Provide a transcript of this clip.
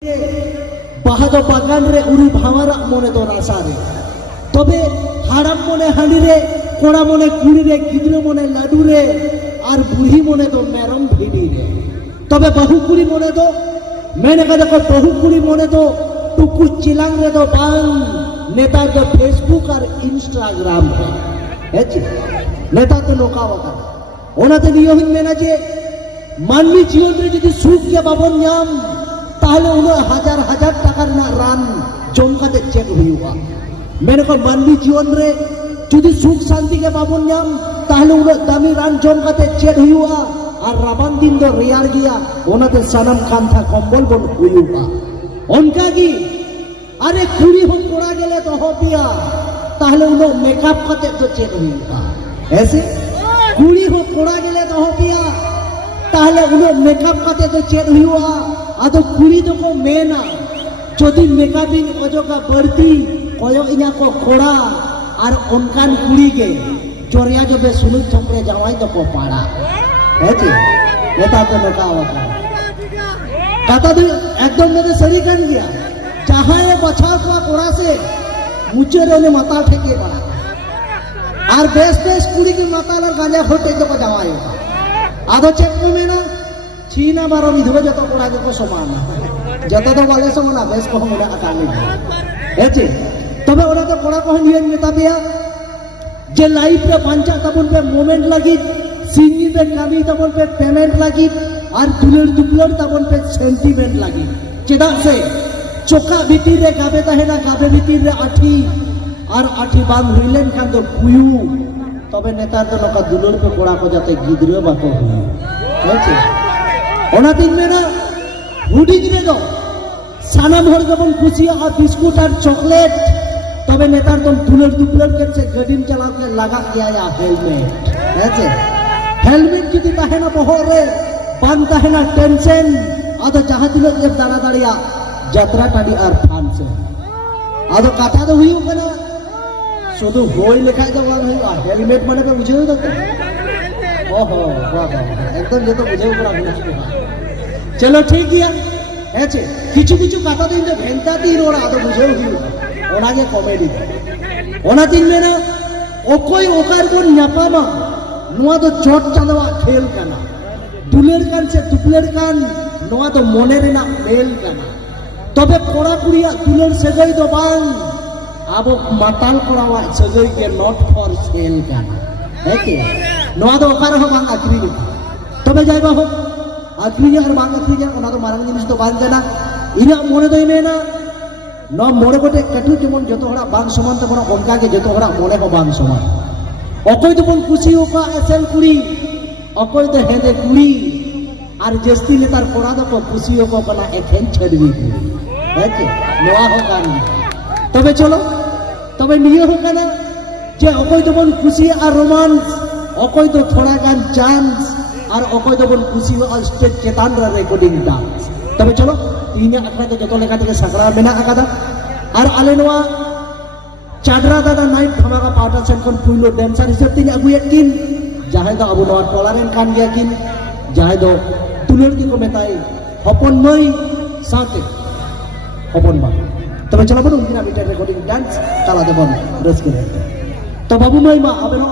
बाहादो बागान रे उरी भावारा मने तो रासा रे तबे हाड़ाम मने हांडी रे कोड़ा मने कुड़ी रे गिद्रो मने लाडू रे और बुढ़ी मने तो मेरम भिड़ी रे तबे बहु कुड़ी मने तो मैंने कहा देखो बहु कुड़ी मने तो टुकु चिलांग रे तो बांग नेता तो फेसबुक और इंस्टाग्राम है जी नेता तो नौका वका ओनाते नियोहिन मेना जे मानवी जीवन रे जदि सुख के बाबन नाम ताहले उन्हें हजार हजार टाका रान जमकाते चेक हुआ मैंने कहा मानवी जीवन रे जुदी सुख शांति के बाबन नाम ताहले उन्हें दामी रान जमकाते चेक हुआ और राबान दिन दो रियार गया ओनाते सनम खान था कंबल बन हुआ उनका की अरे कुड़ी हो कोड़ा गेले तो हो पिया ताहले उन्हें मेकअप करते तो चेक हुआ ऐसे कुड़ी हो कोड़ा गेले तो हो पिया ताहले उन्हें मेकअप करते तो चेक हुआ आदो कुड़ी तो को मेना जोदी मेकअपिंग अजोगा बढ़ती कोयो इना को खोड़ा और उनकान कुड़ी के चोरिया जो बे सुनु थोपड़े जावाई तो को पाड़ा है जी नेता तो नका होता कथा तो एकदम मेरे सरी कर गया जहां ये बचा हुआ कोड़ा से मुझे रोने माता ठेके पड़ा और बेस कुड़ी के माता लर गांजा खोटे तो को जावाई आदो चेक को मेना चीना बारो विधवा जतो कोड़ा के को समान जतो तो वाले समान बेस को हम अकाली है तबे ओरा तो कोड़ा को नियम नेता बिया जे लाइफ रे पंचा तबन पे मोमेंट लगी सिंगी पे कामी तबन पे पेमेंट लगी और दुलर तबन पे सेंटीमेंट लगी चेदा से चोका भीतर रे गाबे तहेना गाबे भीतर रे आठी और आठी बांध हुइलेन कान तो पुयु तबे नेता तो नका दुलर पे कोड़ा को जाते गिदरे बाको हुई है ओना दिन में ना हुडिंग रे दो सानाम हर जबन खुशी और बिस्कुट और चॉकलेट तबे नेतार तुम दुलर के से गडिम चला के लगा किया या हेलमेट ऐसे हेलमेट किती ताहेना बहरे बांध ताहेना टेंशन आदो जहां दिलो जब दाना दाड़िया यात्रा टाडी और फान से आदो काटा तो हुई होगा ना शुद्ध होई लिखाई तो बात हुई हेलमेट माने पे बुझे तो ओहो वाह एकदम ये तो बुझे ऊपर चलो ठीक है ऐसे किछु किछु कथा दिन जो भेंता दी रोड़ा आदो बुझे हुई ओना जे कॉमेडी ओना दिन में ना ओकोई ओकार को न्यापामा नुआ तो चोट चांदवा खेल करना दुलेर कान से दुपलेर कान नुआ तो मोने रे ना मेल करना तबे कोड़ा कुड़िया दुलेर सगई तो बांग आबो माताल कोड़ावा सगई के नॉट फॉर सेल करना है कि नुआ तो ओकार हो बांग आखरी तबे जाइबा हो आखरी और बांग आखरी ओना तो मारंग जिनिस तो बांग करना इना मोने तो इनेना न मोड़े गोटे कटु जेमन जतो हड़ा बांग समान तो बना उनका के जतो हड़ा मोड़े को बांग समान अकोय तो बन खुशी होका एसएल कुड़ी अकोय तो हेदे कुड़ी और जस्ती नेतार कोड़ा तो खुशी होका बना एखेन छड़वी कुड़ी है के नोआ होका नहीं तबे चलो तबे नियो होका ना जे अकोय तो बन खुशी और रोमांस अकोय तो थोड़ा गान चांस और अकोय तो बन खुशी और स्टेज चेतान रिकॉर्डिंग डांस तबे चलो तीन आखड़ा तो जतो लेका तके सकड़ा मेना आकादा और आले नोआ चादरा दादा नाइट धमाका पाउटा सेनखन पुइलो डांसर हिसाब तीन अगुयेत किन जाहे दो अबु नोआ टोलारेन कान गया किन जाहे दो तुलर की को मेताई हपन मई साथे हपन बा तबे चलो बन उनकिना मीटर रिकॉर्डिंग डांस ताला देबन रस करे तो बाबू मई मा आबेनो